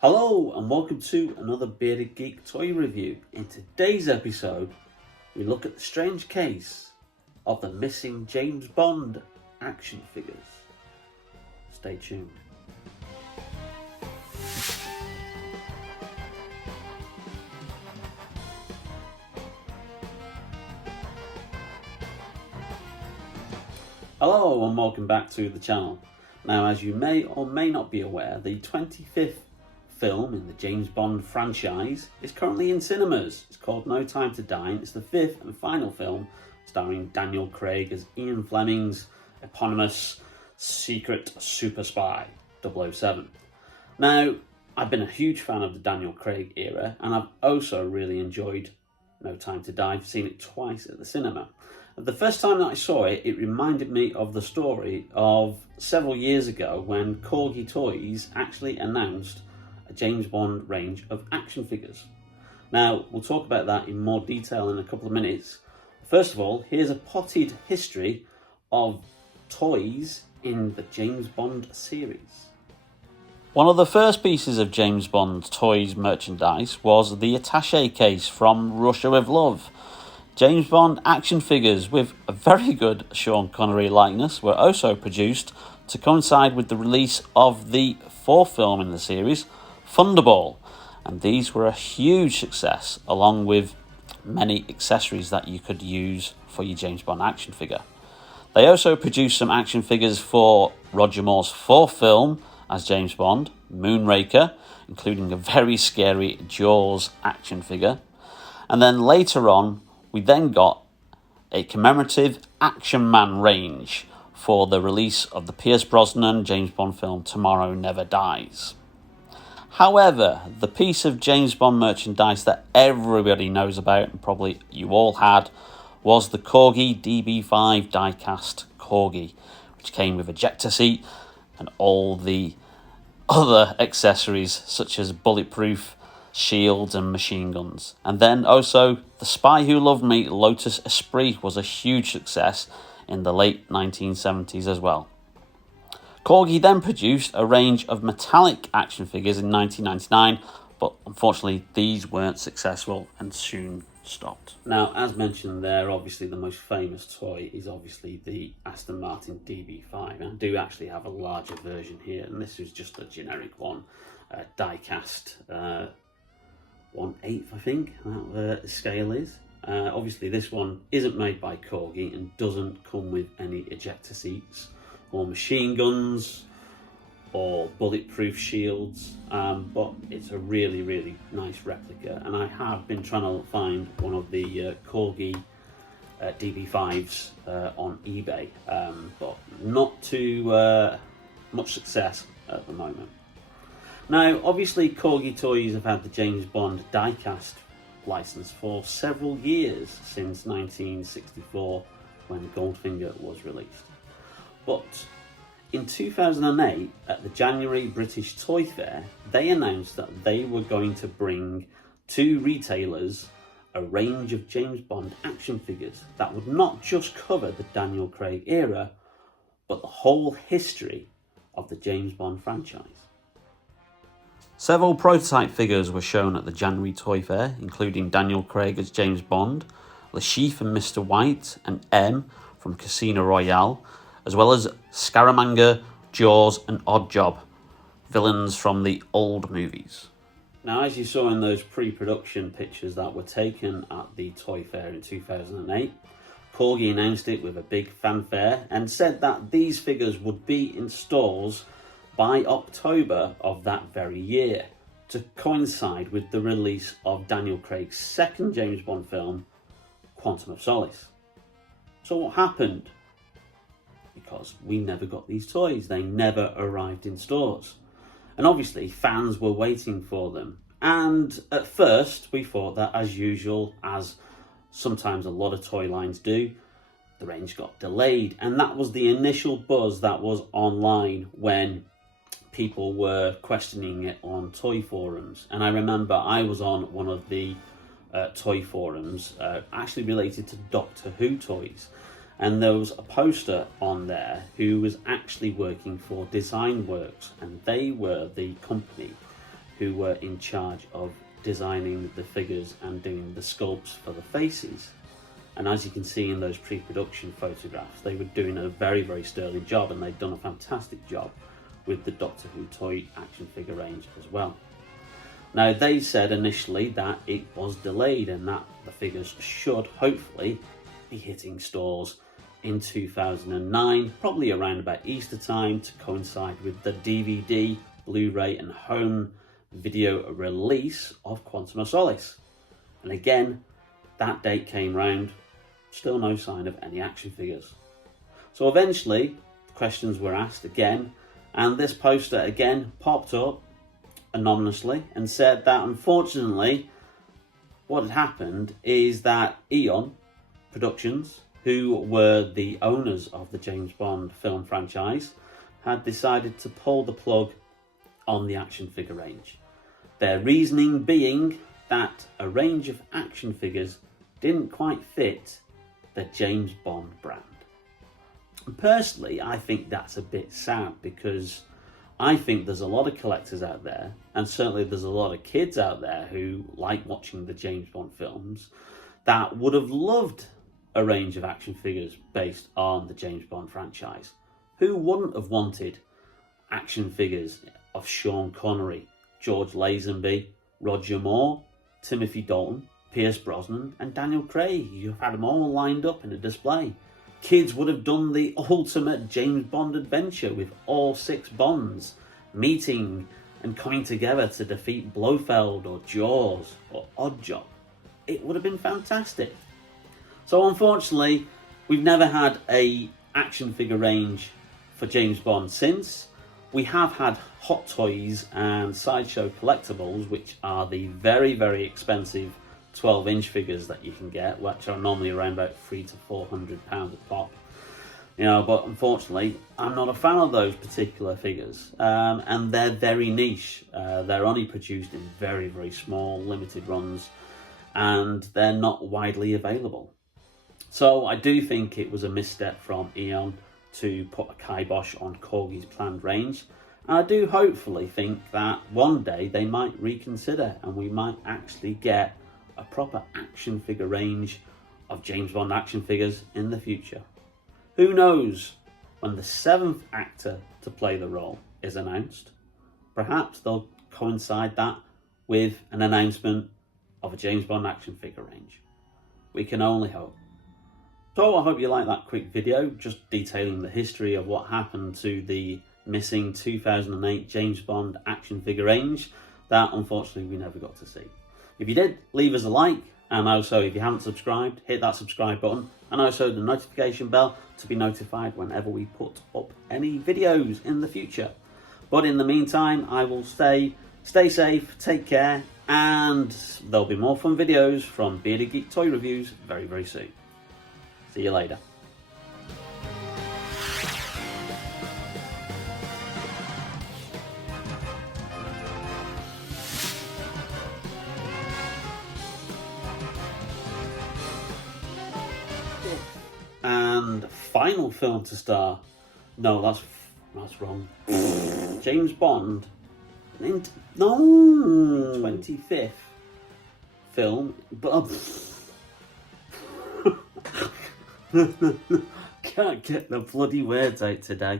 Hello and welcome to another Bearded Geek toy review. In today's episode, we look at the strange case of the missing James Bond action figures. Stay tuned. Hello and welcome back to the channel. Now, as you may or may not be aware, the 25th film in the James Bond franchise is currently in cinemas. It's called No Time to Die. It's the fifth and final film starring Daniel Craig as Ian Fleming's eponymous secret super spy, 007. Now, I've been a huge fan of the Daniel Craig era, and I've also really enjoyed No Time to Die. I've seen it twice at the cinema. The first time that I saw it, it reminded me of the story of several years ago when Corgi Toys actually announced a James Bond range of action figures. Now, we'll talk about that in more detail in a couple of minutes. First of all, here's a potted history of toys in the James Bond series. One of the first pieces of James Bond toys merchandise was the attaché case from Russia with Love. James Bond action figures with a very good Sean Connery likeness were also produced to coincide with the release of the fourth film in the series, Thunderball, and these were a huge success, along with many accessories that you could use for your James Bond action figure. They also produced some action figures for Roger Moore's fourth film as James Bond, Moonraker, including a very scary Jaws action figure. And then later on, we then got a commemorative Action Man range for the release of the Pierce Brosnan James Bond film Tomorrow Never Dies. However, the piece of James Bond merchandise that everybody knows about, and probably you all had, was the Corgi DB5 die-cast Corgi, which came with ejector seat and all the other accessories such as bulletproof shields and machine guns. And then also, The Spy Who Loved Me Lotus Esprit was a huge success in the late 1970s as well. Corgi then produced a range of metallic action figures in 1999, but unfortunately these weren't successful and soon stopped. Now, as mentioned there, obviously the most famous toy is obviously the Aston Martin DB5. And I do actually have a larger version here, and this is just a generic one, die-cast 1/8, I think that the scale is. Obviously this one isn't made by Corgi and doesn't come with any ejector seats or machine guns or bulletproof shields, but it's a really nice replica, and I have been trying to find one of the Corgi DB5s on eBay, but not too much success at the moment. Now, obviously Corgi Toys have had the James Bond die-cast license for several years, since 1964 when Goldfinger was released. But in 2008, at the January British Toy Fair, they announced that they were going to bring to retailers a range of James Bond action figures that would not just cover the Daniel Craig era, but the whole history of the James Bond franchise. Several prototype figures were shown at the January Toy Fair, including Daniel Craig as James Bond, Le Chiffre and Mr. White, and M from Casino Royale, as well as Scaramanga, Jaws and Oddjob, villains from the old movies. Now, as you saw in those pre-production pictures that were taken at the Toy Fair in 2008, Corgi announced it with a big fanfare and said that these figures would be in stores by October of that very year, to coincide with the release of Daniel Craig's second James Bond film, Quantum of Solace. So what happened? Because we never got these toys. They never arrived in stores. And obviously fans were waiting for them. And at first we thought that, as usual, as sometimes a lot of toy lines do, the range got delayed. And that was the initial buzz that was online when people were questioning it on toy forums. And I remember I was on one of the toy forums actually related to Doctor Who toys, and there was a poster on there who was actually working for Design Works, and they were the company who were in charge of designing the figures and doing the sculpts for the faces. And as you can see in those pre-production photographs, they were doing a very, very sterling job, and they'd done a fantastic job with the Doctor Who toy action figure range as well. Now, they said initially that it was delayed and that the figures should hopefully be hitting stores in 2009, probably around about Easter time, to coincide with the DVD, Blu-ray and home video release of Quantum of Solace. And again, that date came round, still no sign of any action figures. So eventually, questions were asked again, and this poster again popped up anonymously and said that unfortunately what had happened is that Eon Productions, who were the owners of the James Bond film franchise, had decided to pull the plug on the action figure range. Their reasoning being that a range of action figures didn't quite fit the James Bond brand. And personally, I think that's a bit sad, because I think there's a lot of collectors out there, and certainly there's a lot of kids out there who like watching the James Bond films, that would have loved a range of action figures based on the James Bond franchise. Who wouldn't have wanted action figures of Sean Connery, George Lazenby, Roger Moore, Timothy Dalton, Pierce Brosnan and Daniel Craig? You've had them all lined up in a display. Kids would have done the ultimate James Bond adventure with all 6 Bonds meeting and coming together to defeat Blofeld or Jaws or Oddjob. It would have been fantastic. So unfortunately, we've never had a action figure range for James Bond since. We have had Hot Toys and Sideshow Collectibles, which are the very, very expensive 12-inch figures that you can get, which are normally around about £300 to £400 a pop. You know, but unfortunately, I'm not a fan of those particular figures, and they're very niche. They're only produced in very, very small, limited runs, and they're not widely available. So I do think it was a misstep from Eon to put a kibosh on Corgi's planned range. And I do hopefully think that one day they might reconsider and we might actually get a proper action figure range of James Bond action figures in the future. Who knows, when the 7th actor to play the role is announced, perhaps they'll coincide that with an announcement of a James Bond action figure range. We can only hope. So I hope you like that quick video, just detailing the history of what happened to the missing 2008 James Bond action figure range that unfortunately we never got to see. If you did, leave us a like, and also if you haven't subscribed, hit that subscribe button, and also the notification bell to be notified whenever we put up any videos in the future. But in the meantime, I will stay safe, take care, and there'll be more fun videos from Bearded Geek Toy Reviews very, very soon. See you later. And final film to star. No, that's wrong. James Bond. No, 25th film. But can't get the bloody words out today.